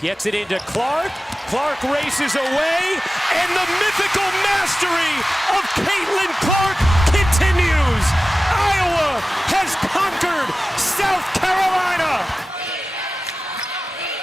Gets it into Clark. Clark races away, and the mythical mastery of Caitlin Clark continues. Iowa has conquered South Carolina.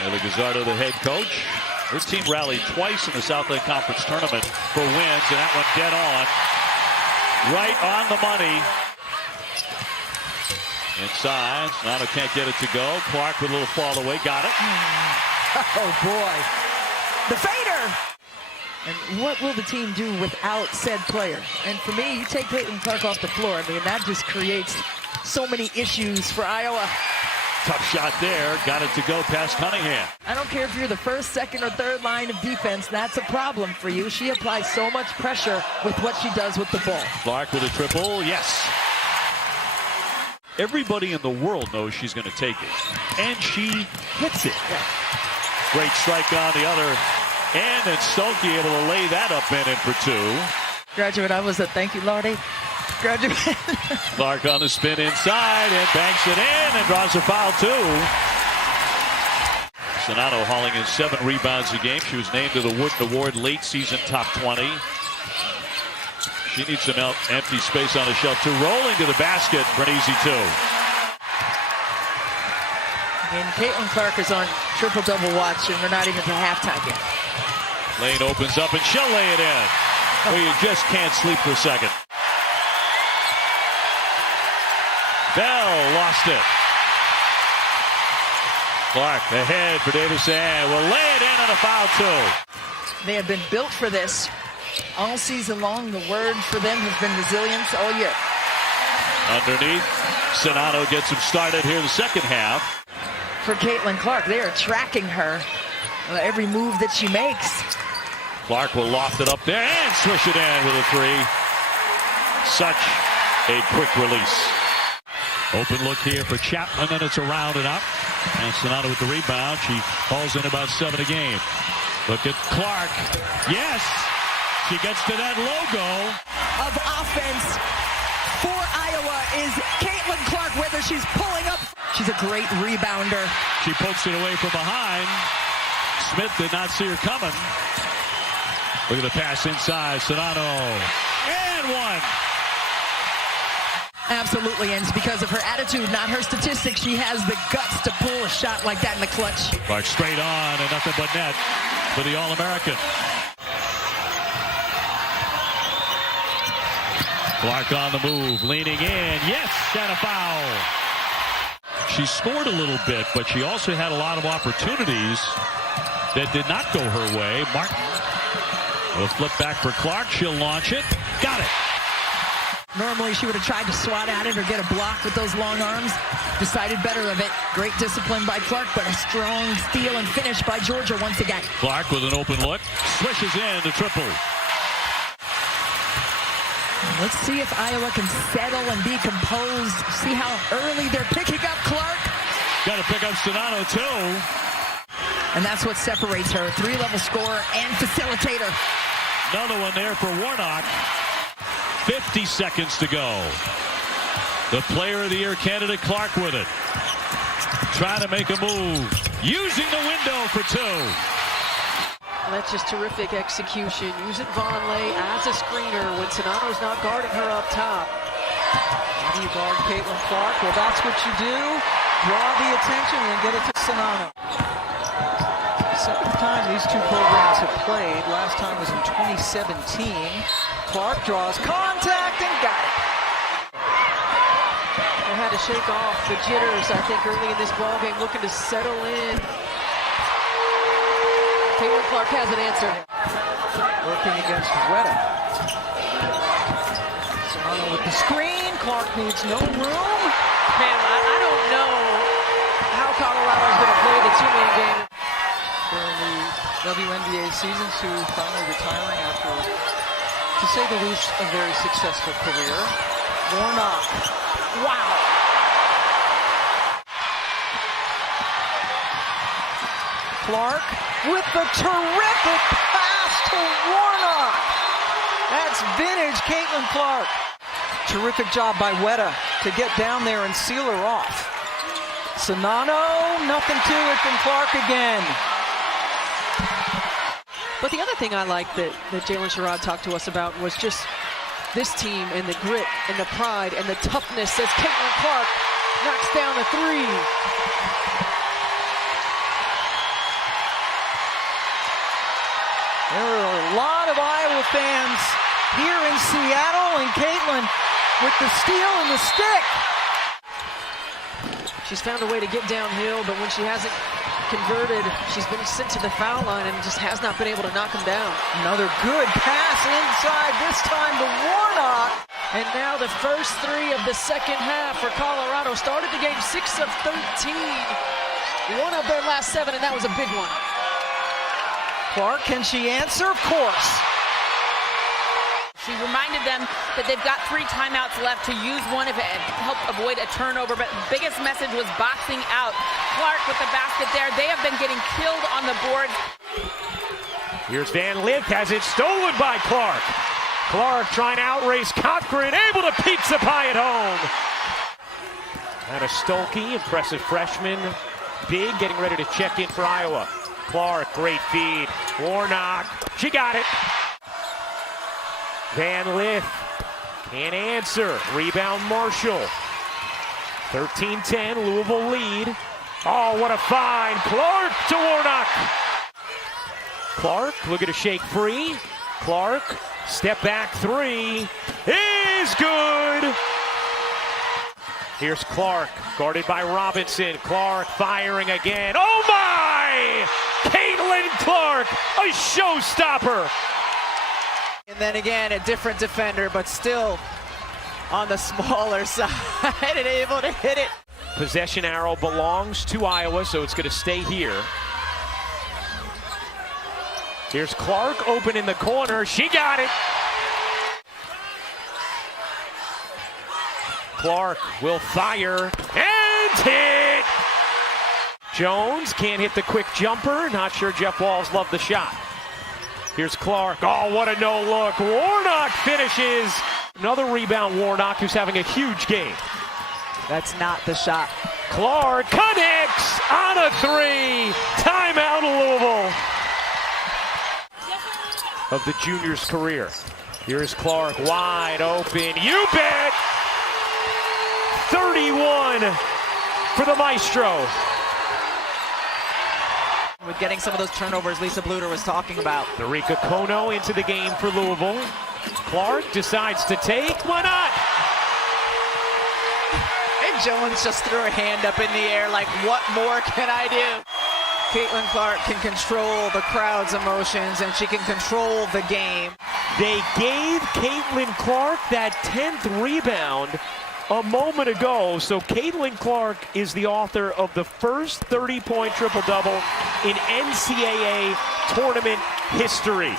Ellie Gazzardo, the head coach. Her team rallied twice in the Southland Conference Tournament for wins, and that one dead on. Right on the money. Inside, Sonata can't get it to go. Clark with a little fall away, got it. Oh boy. The fader! And what will the team do without said player? And for me, you take Caitlin Clark off the floor. I mean, that just creates so many issues for Iowa. Tough shot there. Got it to go past Cunningham. I don't care if you're the first, second, or third line of defense. That's a problem for you. She applies so much pressure with what she does with the ball. Clark with a triple. Yes. Everybody in the world knows she's going to take it. And she hits it. Yeah. Great strike on the other end, and Stokey able to lay that up in for two. Graduate, I was a thank you, Lordy. Graduate. Clark on the spin inside and banks it in and draws a foul too. Sonato hauling in 7 rebounds a game. She was named to the Wooden Award late season top 20. She needs some empty space on the shelf too. Rolling to the basket for an easy two. And Caitlin Clark is on triple-double watch, and we're not even to halftime yet. Lane opens up, and she'll lay it in. Well, you just can't sleep for a second. Bell lost it. Clark ahead for Davis and will lay it in on a foul too. They have been built for this all season long. The word for them has been resilience all year. Underneath, Sonato gets him started here in the second half. For Caitlin Clark, they are tracking her every move that she makes. Clark will loft it up there and swish it in with a three. Such a quick release. Open look here for Chapman, and it's around and up. And Sonato with the rebound. She falls in about 7 a game. Look at Clark. Yes! She gets to that logo. Of offense for Iowa is Caitlin Clark, whether she's pulling up. She's a great rebounder. She pokes it away from behind. Smith did not see her coming. Look at the pass inside. Sonato. And one. Absolutely, and it's because of her attitude, not her statistics. She has the guts to pull a shot like that in the clutch. Clark straight on and nothing but net for the All-American. Clark on the move, leaning in. Yes, and a foul. She scored a little bit, but she also had a lot of opportunities that did not go her way. Martin will flip back for Clark. She'll launch it. Got it. Normally, she would have tried to swat at it or get a block with those long arms. Decided better of it. Great discipline by Clark, but a strong steal and finish by Georgia once again. Clark with an open look. Swishes in the triple. Let's see if Iowa can settle and be composed. See how early they're picking up Clark. Got to pick up Sonato, too. And that's what separates her. 3-level scorer and facilitator. Another one there for Warnock. 50 seconds to go. The Player of the Year candidate, Clark, with it. Trying to make a move. Using the window for two. That's just terrific execution. Using Vonleh as a screener when Sonato's not guarding her up top. How do you guard Caitlin Clark? Well, that's what you do. Draw the attention and get it to Sonato. Second time these two programs have played. Last time was in 2017. Clark draws contact and got it. They had to shake off the jitters, I think, early in this ballgame, looking to settle in. Caitlin Clark has an answer. Working against Weta. Sonato with the screen. Clark needs no room. Man, I don't know how Colorado's going to play the two-man game during the WNBA season. Sue finally retiring after, to say the least, a very successful career. Warnock. Wow. Clark with the terrific pass to Warnock. That's vintage Caitlin Clark. Terrific job by Weta to get down there and seal her off. Sonato, nothing to it from Clark again. But the other thing I like that Jalen Sherrod talked to us about was just this team and the grit and the pride and the toughness as Caitlin Clark knocks down a three. There are a lot of Iowa fans here in Seattle, and Caitlin with the steal and the stick. She's found a way to get downhill, but when she hasn't converted, she's been sent to the foul line and just has not been able to knock them down. Another good pass inside, this time to Warnock. And now the first three of the second half for Colorado. Started the game 6 of 13. One of their last 7, and that was a big one. Clark, can she answer? Of course. She reminded them that they've got 3 timeouts left to use one if it helped avoid a turnover, but the biggest message was boxing out. Clark with the basket there. They have been getting killed on the board. Here's Van Lith, has it stolen by Clark. Clark trying to outrace Cochran, able to pizza pie it home. Anna Stolke, impressive freshman, big, getting ready to check in for Iowa. Clark, great feed. Warnock, she got it. Van Lith can't answer. Rebound Marshall. 13-10, Louisville lead. Oh, what a find. Clark to Warnock. Clark looking to shake free. Clark, step back three is good. Here's Clark, guarded by Robinson. Clark firing again. Oh my! Caitlin Clark, a showstopper. And then again, a different defender, but still on the smaller side and able to hit it. Possession arrow belongs to Iowa, so it's going to stay here. Here's Clark open in the corner. She got it. Clark will fire and hit. Jones can't hit the quick jumper. Not sure Jeff Walls loved the shot. Here's Clark. Oh, what a no-look. Warnock finishes. Another rebound, Warnock, who's having a huge game. That's not the shot. Clark connects on a three. Timeout, Louisville. Of the junior's career. Here's Clark wide open. You bet. 31 for the Maestro. With getting some of those turnovers Lisa Bluter was talking about. Narika Kono into the game for Louisville. Clark decides to take. Why not? And Jones just threw her hand up in the air like, what more can I do? Caitlin Clark can control the crowd's emotions, and she can control the game. They gave Caitlin Clark that 10th rebound a moment ago. So Caitlin Clark is the author of the first 30-point triple-double in NCAA tournament history.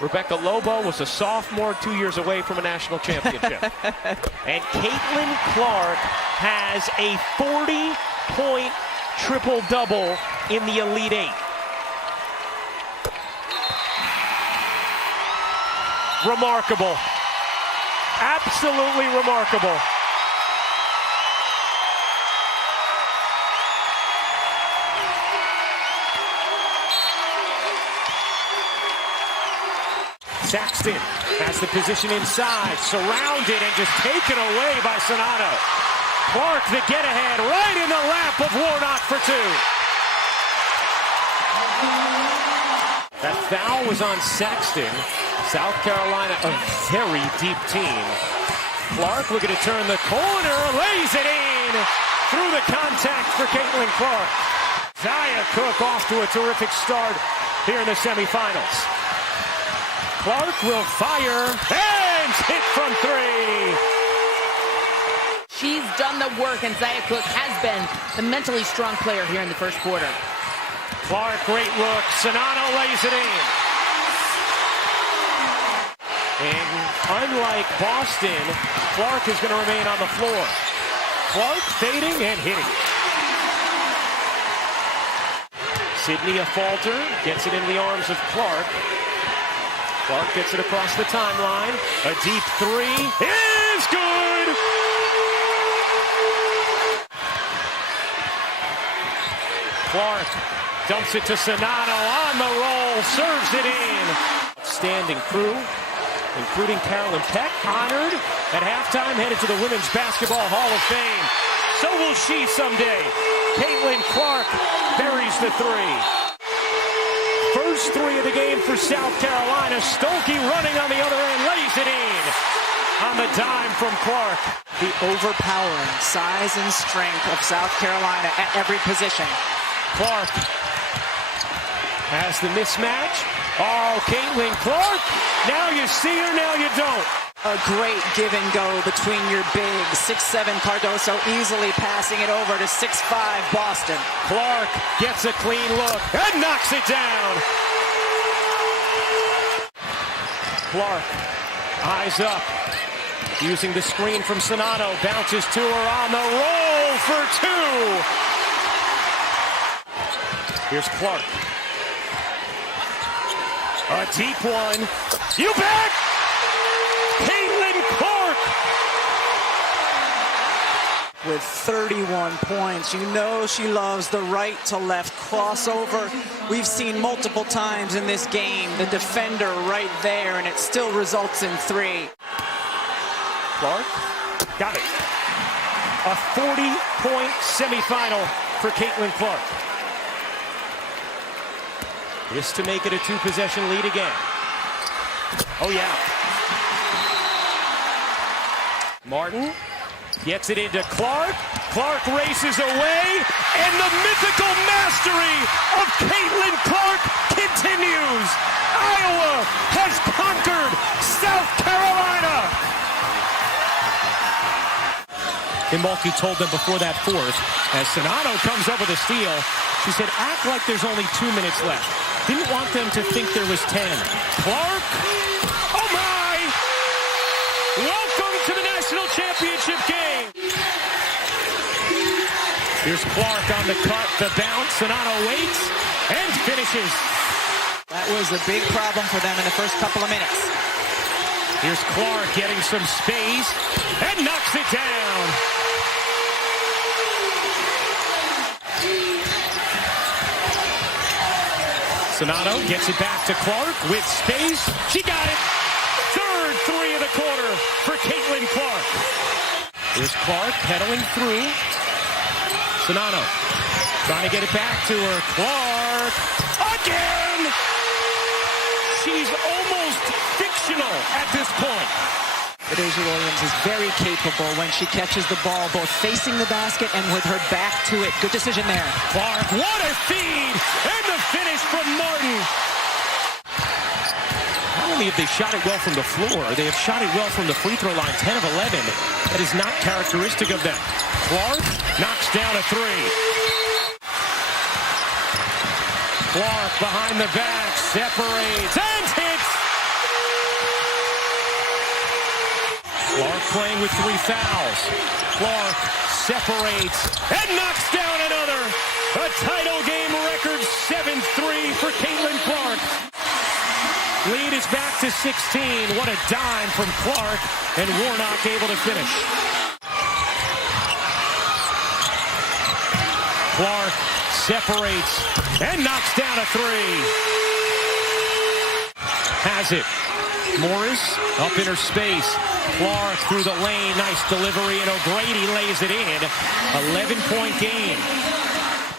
Rebecca Lobo was a sophomore 2 years away from a national championship. And Caitlin Clark has a 40-point triple-double in the Elite Eight. Remarkable. Absolutely remarkable. Saxton has the position inside, surrounded and just taken away by Sonato. Clark the get-ahead right in the lap of Warnock for two. That foul was on Saxton. South Carolina, a very deep team. Clark looking to turn the corner, lays it in through the contact for Caitlin Clark. Zaya Cook off to a terrific start here in the semifinals. Clark will fire and hit from three. She's done the work, and Zaya Cook has been the mentally strong player here in the first quarter. Clark, great look. Sonato lays it in. And unlike Boston, Clark is going to remain on the floor. Clark fading and hitting. Sydney Falter gets it in the arms of Clark. Clark gets it across the timeline. A deep three is good. Clark dumps it to Sonato on the roll. serves it in. Standing crew, including Carolyn Peck, honored at halftime, headed to the Women's Basketball Hall of Fame. So will she someday. Caitlin Clark buries the three. First three of the game for South Carolina. Stolke running on the other end, lays it in. On the dime from Clark. The overpowering size and strength of South Carolina at every position. Clark has the mismatch. Oh, Caitlin Clark. Now you see her, now you don't. A great give and go between your big 6'7" Cardoso, easily passing it over to 6'5" Boston. Clark gets a clean look and knocks it down. Clark, eyes up, using the screen from Sonano, bounces to her on the roll for two. Here's Clark. A deep one. You bet! Caitlin Clark! With 31 points, you know she loves the right to left crossover. We've seen multiple times in this game the defender right there, and it still results in three. Clark got it. A 40-point semifinal for Caitlin Clark. This to make it a two-possession lead again. Oh, yeah. Martin gets it into Clark. Clark races away, and the mythical mastery of Caitlin Clark continues. Iowa has conquered South Carolina. Imolke told them before that fourth, as Sonano comes up with a steal, she said, act like there's only 2 minutes left. Didn't want them to think there was 10. Clark, oh my! Welcome to the national championship game. Here's Clark on the cut, the bounce. Sonano waits and finishes. That was a big problem for them in the first couple of minutes. Here's Clark getting some space and knocks it down. Sonano gets it back to Clark with space. She got it. Third three of the quarter for Caitlin Clark. Here's Clark pedaling through. Sonano trying to get it back to her. Clark again. She's almost fictional at this point. Asia Williams is very capable when she catches the ball, both facing the basket and with her back to it. Good decision there. Clark, what a feed! And the finish from Martin. Not only have they shot it well from the floor, they have shot it well from the free throw line, 10 of 11. That is not characteristic of them. Clark knocks down a three. Clark behind the back, separates and hits. Clark playing with 3 fouls. Clark separates and knocks down another. A title game record 7-3 for Caitlin Clark. Lead is back to 16. What a dime from Clark, and Warnock able to finish. Clark separates and knocks down a three. Has it. Morris up in her space. Clark through the lane. Nice delivery, and O'Grady lays it in. 11-point game.